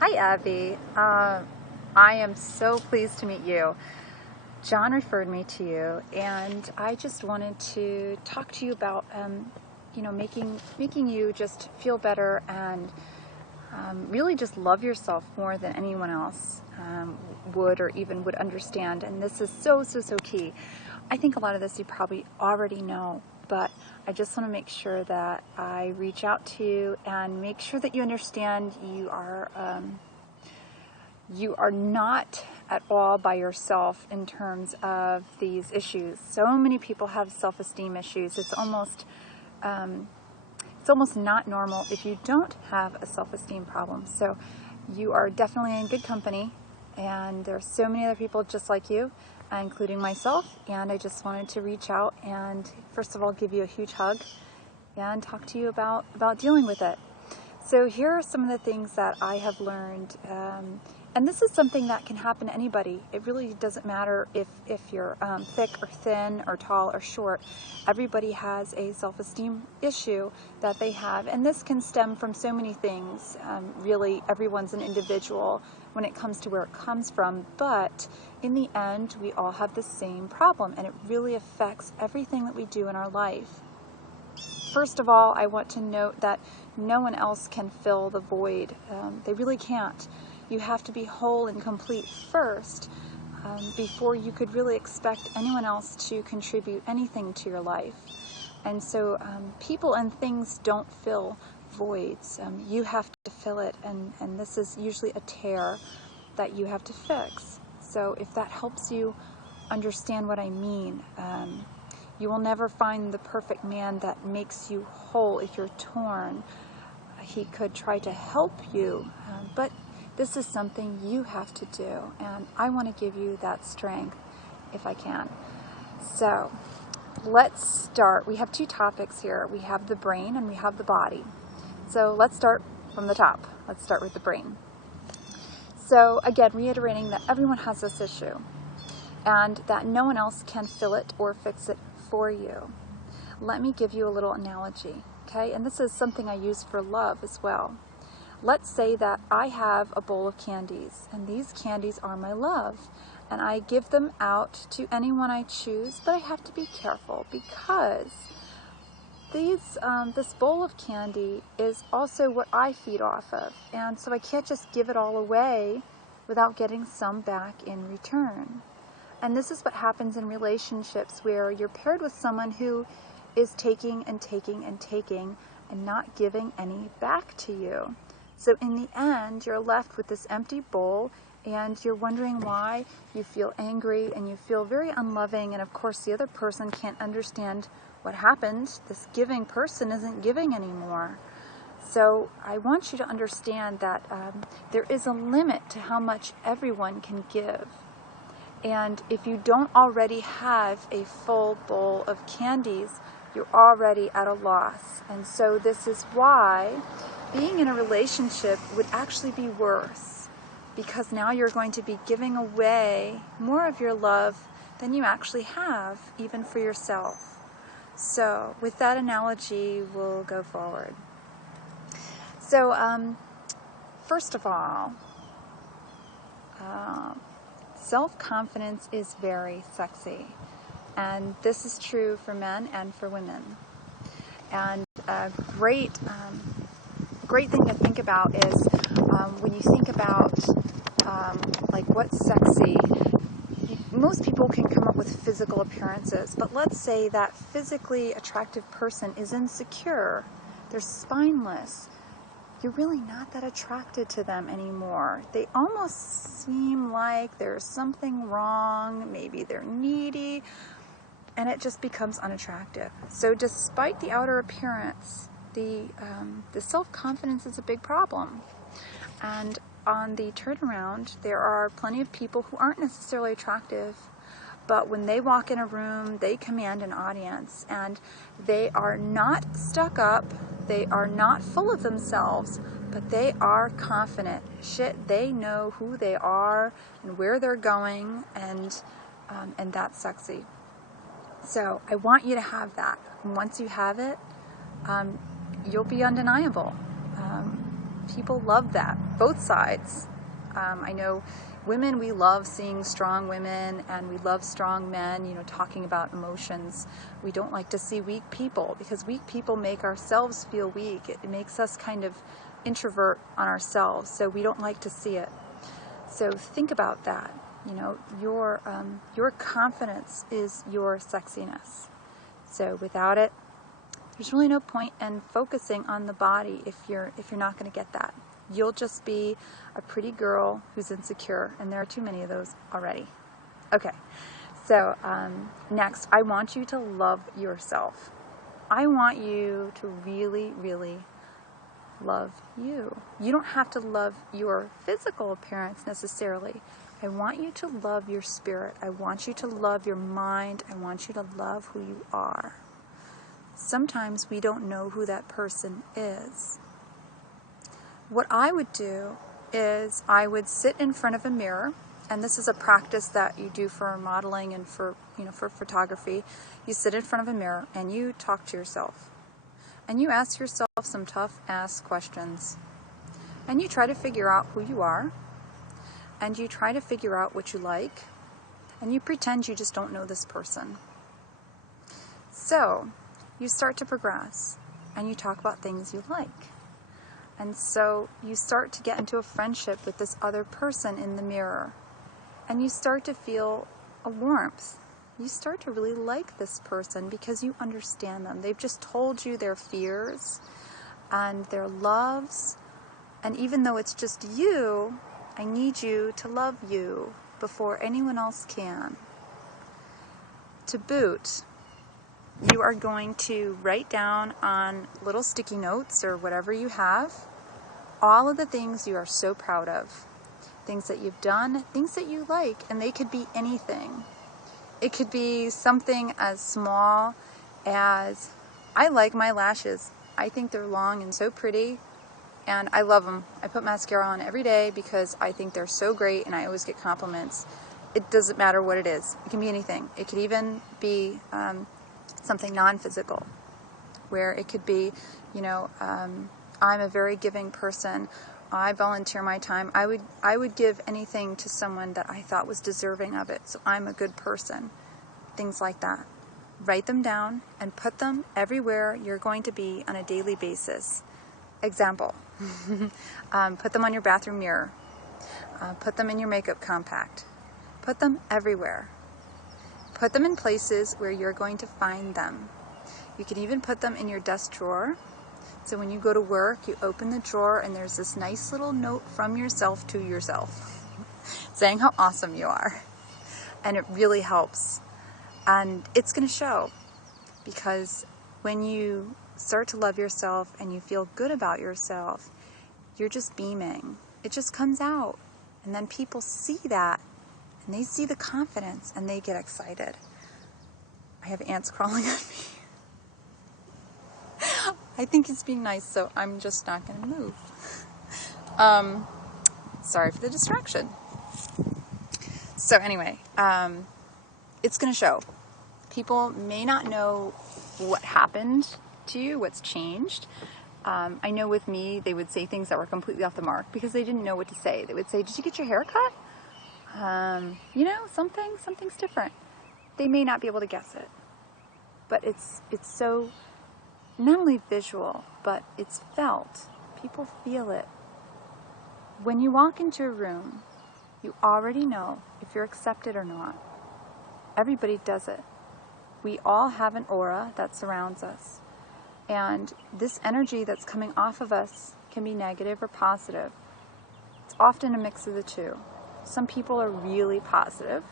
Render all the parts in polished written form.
Hi, Abby. I am so pleased to meet you. John referred me to you, and I just wanted to talk to you about, making you just feel better and really just love yourself more than anyone else would or even would understand. And this is so key. I think a lot of this you probably already know, but I just want to make sure that I reach out to you and make sure that you understand you are not at all by yourself in terms of these issues. So many people have self-esteem issues. It's almost not normal if you don't have a self-esteem problem. So you are definitely in good company, and there are so many other people just like you, including myself. And I just wanted to reach out and first of all give you a huge hug and talk to you about dealing with it. So here are some of the things that I have learned, and this is something that can happen to anybody. It really doesn't matter if you're thick or thin or tall or short. Everybody has a self-esteem issue that they have, and this can stem from so many things. Really, everyone's an individual when it comes to where it comes from, but in the end, we all have the same problem, and it really affects everything that we do in our life. First of all, I want to note that no one else can fill the void. They really can't. You have to be whole and complete first before you could really expect anyone else to contribute anything to your life. And so people and things don't fill voids. You have to fill it, and this is usually a tear that you have to fix. So if that helps you understand what I mean, you will never find the perfect man that makes you whole if you're torn. He could try to help you, but this is something you have to do, and I want to give you that strength if I can. So let's start. We have two topics here. We have the brain and we have the body. So let's start from the top. Let's start with the brain. So again, reiterating that everyone has this issue and that no one else can fill it or fix it for you. Let me give you a little analogy, okay? And this is something I use for love as well. Let's say that I have a bowl of candies, and these candies are my love, and I give them out to anyone I choose, but I have to be careful because this bowl of candy is also what I feed off of, and so I can't just give it all away without getting some back in return. And this is what happens in relationships where you're paired with someone who is taking and taking and taking and not giving any back to you. So in the end, you're left with this empty bowl, and you're wondering why you feel angry and you feel very unloving. And of course, the other person can't understand what happened. This giving person isn't giving anymore. So I want you to understand that there is a limit to how much everyone can give. And if you don't already have a full bowl of candies, you're already at a loss. And so this is why being in a relationship would actually be worse, because now you're going to be giving away more of your love than you actually have, even for yourself. So with that analogy, we'll go forward. So first of all, self-confidence is very sexy, and this is true for men and for women. And a great thing to think about is when you think about like what's sexy. Most people can come up with physical appearances, but let's say that physically attractive person is insecure, they're spineless. You're really not that attracted to them anymore. They almost seem like there's something wrong, maybe they're needy, and it just becomes unattractive. So despite the outer appearance, the self-confidence is a big problem. And on the turnaround, there are plenty of people who aren't necessarily attractive, but when they walk in a room, they command an audience, and they are not stuck up, they are not full of themselves, but they are confident. They know who they are and where they're going, and that's sexy. So I want you to have that. And once you have it, you'll be undeniable. People love that, both sides. I know women, we love seeing strong women, and we love strong men, you know, talking about emotions. We don't like to see weak people, because weak people make ourselves feel weak. It makes us kind of introvert on ourselves, so we don't like to see it. So think about that. You know, your confidence is your sexiness. So without it, there's really no point in focusing on the body if you're not going to get that. You'll just be a pretty girl who's insecure, and there are too many of those already. Okay, so next, I want you to love yourself. I want you to really, really love you. You don't have to love your physical appearance necessarily. I want you to love your spirit. I want you to love your mind. I want you to love who you are. Sometimes we don't know who that person is. What I would do is I would sit in front of a mirror, and this is a practice that you do for modeling and for photography. You sit in front of a mirror and you talk to yourself. And you ask yourself some tough ass questions. And you try to figure out who you are. And you try to figure out what you like. And you pretend you just don't know this person. So you start to progress, and you talk about things you like. And so you start to get into a friendship with this other person in the mirror. And you start to feel a warmth. You start to really like this person because you understand them. They've just told you their fears and their loves. And even though it's just you, I need you to love you before anyone else can. To boot, you are going to write down on little sticky notes or whatever you have all of the things you are so proud of. Things that you've done, things that you like, and they could be anything. It could be something as small as, I like my lashes. I think they're long and so pretty, and I love them. I put mascara on every day because I think they're so great, and I always get compliments. It doesn't matter what it is. It can be anything. It could even be something non-physical, where it could be, I'm a very giving person. I volunteer my time. I would give anything to someone that I thought was deserving of it. So I'm a good person. Things like that. Write them down and put them everywhere you're going to be on a daily basis. Example, put them on your bathroom mirror. Put them in your makeup compact. Put them everywhere. Put them in places where you're going to find them. You can even put them in your desk drawer. So when you go to work, you open the drawer and there's this nice little note from yourself to yourself saying how awesome you are. And it really helps. And it's going to show, because when you start to love yourself and you feel good about yourself, you're just beaming. It just comes out. And then people see that, and they see the confidence, and they get excited. I have ants crawling on me. I think it's being nice, so I'm just not going to move. Sorry for the distraction. So anyway, it's going to show. People may not know what happened to you, what's changed. I know with me, they would say things that were completely off the mark because they didn't know what to say. They would say, "Did you get your hair cut? Something's different." They may not be able to guess it, but it's so not only visual, but it's felt. People feel it. When you walk into a room, you already know if you're accepted or not. Everybody does it. We all have an aura that surrounds us. And this energy that's coming off of us can be negative or positive. It's often a mix of the two. Some people are really positive,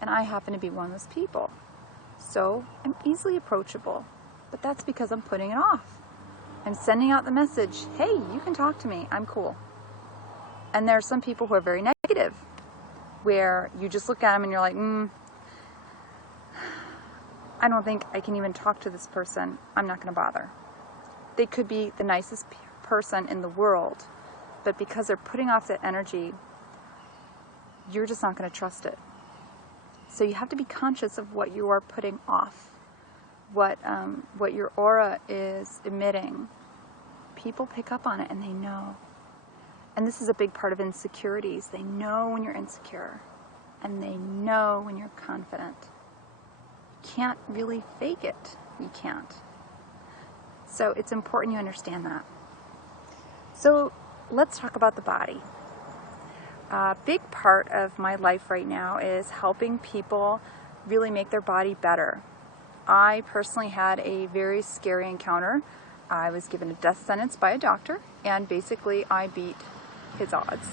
and I happen to be one of those people. So I'm easily approachable, but that's because I'm putting it off. I'm sending out the message, hey, you can talk to me, I'm cool. And there are some people who are very negative, where you just look at them and you're like, I don't think I can even talk to this person. I'm not going to bother. They could be the nicest person in the world, but because they're putting off that energy, you're just not going to trust it. So you have to be conscious of what you are putting off, what your aura is emitting. People pick up on it and they know. And this is a big part of insecurities. They know when you're insecure, and they know when you're confident. You can't really fake it. You can't. So it's important you understand that. So let's talk about the body. A big part of my life right now is helping people really make their body better. I personally had a very scary encounter. I was given a death sentence by a doctor, and basically I beat his odds.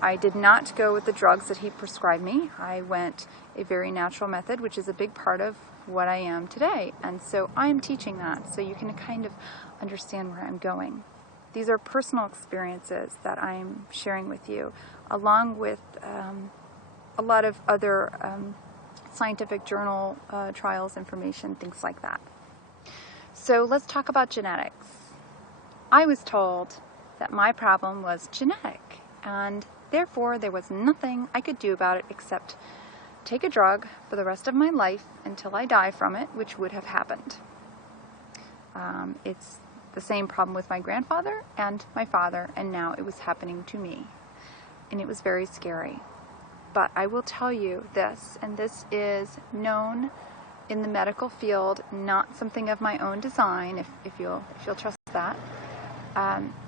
I did not go with the drugs that he prescribed me. I went a very natural method, which is a big part of what I am today. And so I am teaching that, so you can kind of understand where I'm going. These are personal experiences that I'm sharing with you, along with a lot of other scientific journal trials, information, things like that. So let's talk about genetics. I was told that my problem was genetic, and therefore there was nothing I could do about it except take a drug for the rest of my life until I die from it, which would have happened. It's the same problem with my grandfather and my father, and now it was happening to me. And it was very scary. But I will tell you this, and this is known in the medical field, not something of my own design, if you'll trust that.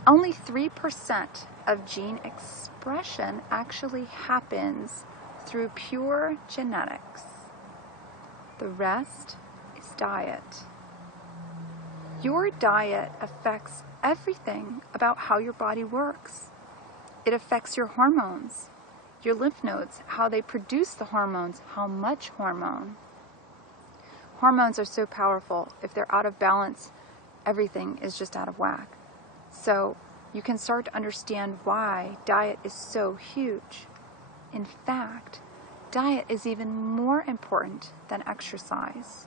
Only 3% of gene expression actually happens through pure genetics. The rest is diet. Your diet affects everything about how your body works. It affects your hormones, your lymph nodes, how they produce the hormones, how much hormone. Hormones are so powerful. If they're out of balance, everything is just out of whack. So you can start to understand why diet is so huge. In fact, diet is even more important than exercise.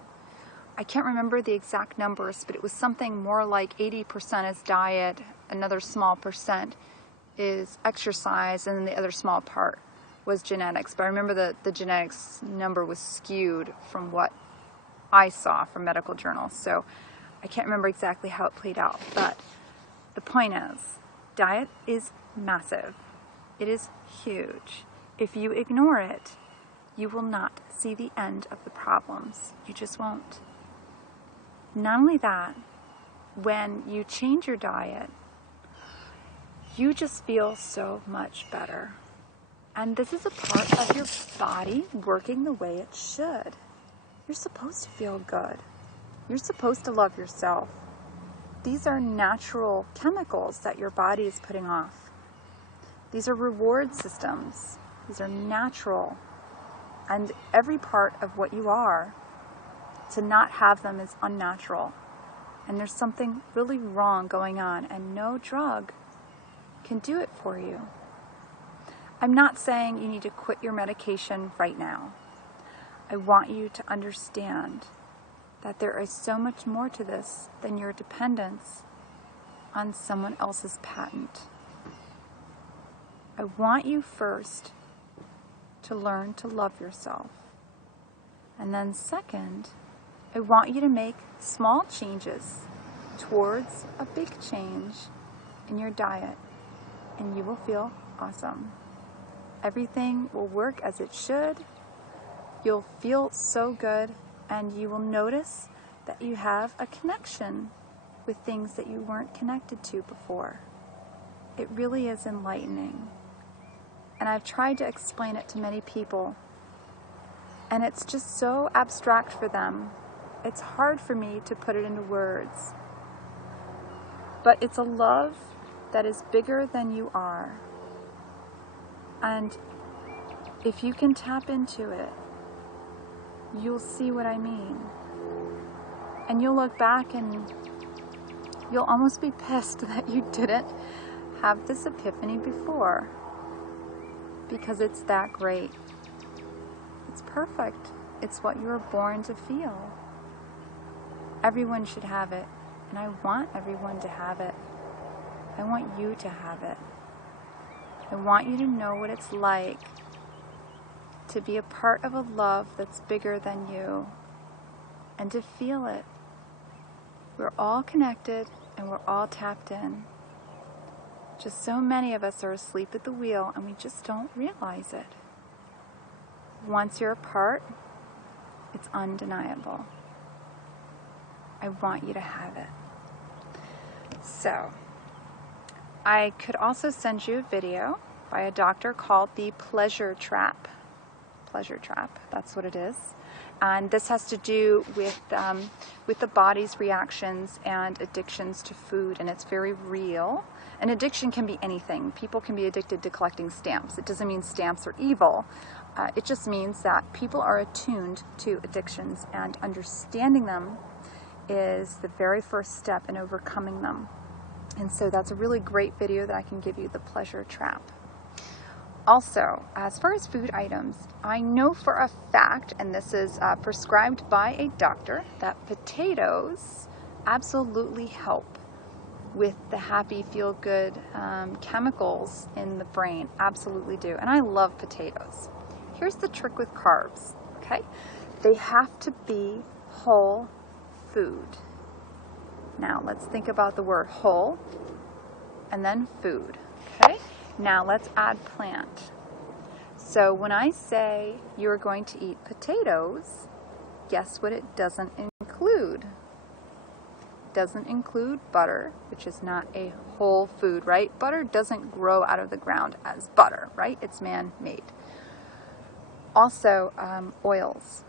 I can't remember the exact numbers, but it was something more like 80% is diet, another small percent is exercise, and then the other small part was genetics. But I remember the genetics number was skewed from what I saw from medical journals. So I can't remember exactly how it played out. But the point is, diet is massive. It is huge. If you ignore it, you will not see the end of the problems. You just won't. Not only that, when you change your diet, you just feel so much better. And this is a part of your body working the way it should. You're supposed to feel good. You're supposed to love yourself. These are natural chemicals that your body is putting off. These are reward systems. These are natural. And every part of what you are, to not have them is unnatural. And there's something really wrong going on, and no drug can do it for you. I'm not saying you need to quit your medication right now. I want you to understand that there is so much more to this than your dependence on someone else's patent. I want you first to learn to love yourself. And then second, I want you to make small changes towards a big change in your diet, and you will feel awesome. Everything will work as it should. You'll feel so good, and you will notice that you have a connection with things that you weren't connected to before. It really is enlightening. And I've tried to explain it to many people, and it's just so abstract for them. It's hard for me to put it into words. But it's a love that is bigger than you are. And if you can tap into it, you'll see what I mean. And you'll look back and you'll almost be pissed that you didn't have this epiphany before. Because it's that great. It's perfect. It's what you were born to feel. Everyone should have it. And I want everyone to have it. I want you to have it. I want you to know what it's like to be a part of a love that's bigger than you, and to feel it. We're all connected and we're all tapped in. Just so many of us are asleep at the wheel and we just don't realize it. Once you're apart, it's undeniable. I want you to have it. So, I could also send you a video by a doctor called the Pleasure Trap. Pleasure Trap, that's what it is. And this has to do with the body's reactions and addictions to food, and it's very real. An addiction can be anything. People can be addicted to collecting stamps. It doesn't mean stamps are evil. It just means that people are attuned to addictions, and understanding them is the very first step in overcoming them. And so that's a really great video that I can give you, the Pleasure Trap. Also, as far as food items, I know for a fact, and this is prescribed by a doctor, that potatoes absolutely help with the happy, feel-good chemicals in the brain. Absolutely do. And I love potatoes. Here's the trick with carbs, okay? They have to be whole food. Now, let's think about the word whole and then food, okay? Now let's add plant. So when I say you're going to eat potatoes, guess what it doesn't include? It doesn't include butter, which is not a whole food, right? Butter doesn't grow out of the ground as butter, right? It's man-made. Also, oils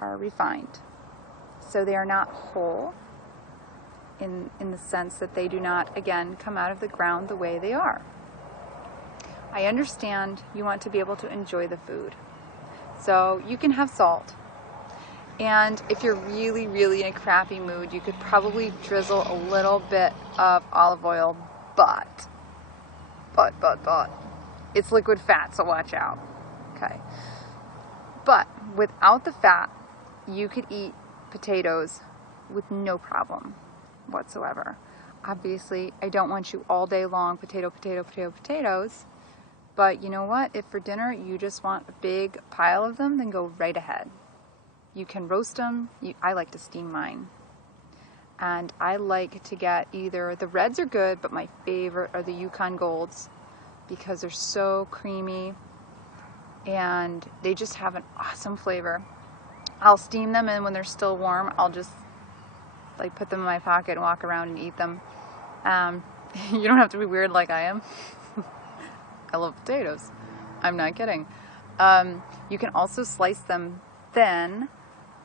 are refined. So they are not whole in the sense that they do not, again, come out of the ground the way they are. I understand you want to be able to enjoy the food. So you can have salt. And if you're really, really in a crappy mood, you could probably drizzle a little bit of olive oil, but it's liquid fat, so watch out. Okay. But without the fat, you could eat potatoes with no problem whatsoever. Obviously, I don't want you all day long potatoes. But you know what? If for dinner you just want a big pile of them, then go right ahead. You can roast them. I like to steam mine. And I like to get either, the reds are good, but my favorite are the Yukon Golds because they're so creamy and they just have an awesome flavor. I'll steam them, and when they're still warm, I'll just like put them in my pocket and walk around and eat them. You don't have to be weird like I am. I love potatoes. I'm not kidding. You can also slice them thin,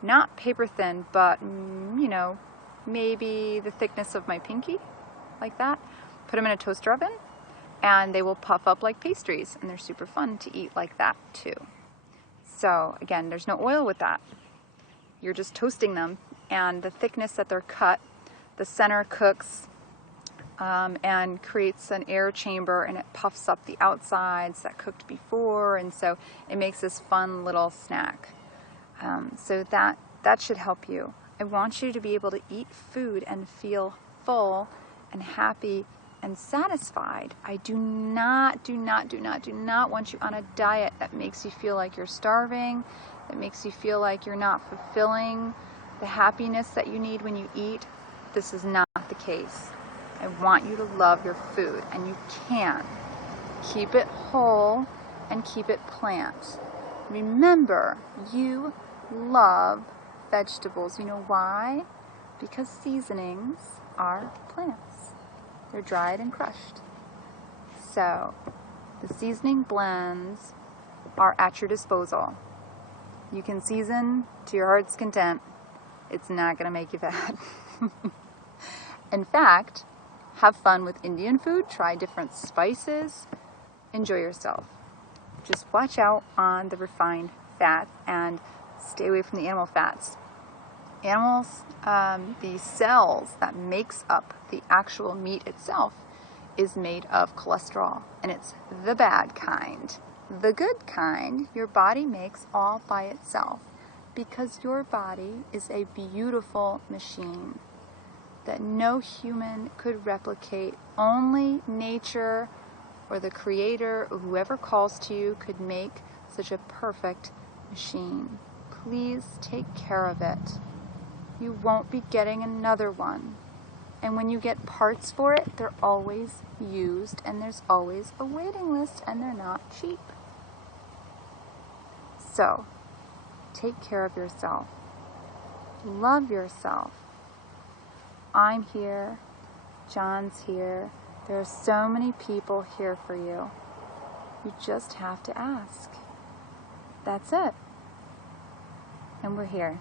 not paper thin, but you know, maybe the thickness of my pinky, like that. Put them in a toaster oven, and they will puff up like pastries, and they're super fun to eat like that too. So again, there's no oil with that. You're just toasting them, and the thickness that they're cut, the center cooks and creates an air chamber, and it puffs up the outsides that cooked before, and so it makes this fun little snack. So that should help you. I want you to be able to eat food and feel full and happy and satisfied. I do not want you on a diet that makes you feel like you're starving, that makes you feel like you're not fulfilling the happiness that you need when you eat. This is not the case. I want you to love your food, and you can. Keep it whole and keep it plant. Remember, you love vegetables. You know why? Because seasonings are plants. They're dried and crushed. So, the seasoning blends are at your disposal. You can season to your heart's content. It's not going to make you fat. In fact, have fun with Indian food, try different spices, enjoy yourself. Just watch out on the refined fat and stay away from the animal fats. Animals, the cells that makes up the actual meat itself is made of cholesterol, and it's the bad kind. The good kind, your body makes all by itself, because your body is a beautiful machine that no human could replicate. Only nature or the creator or whoever calls to you could make such a perfect machine. Please take care of it. You won't be getting another one. And when you get parts for it, they're always used, and there's always a waiting list, and they're not cheap. So, take care of yourself. Love yourself. I'm here. John's here. There are so many people here for you. You just have to ask. That's it. And we're here.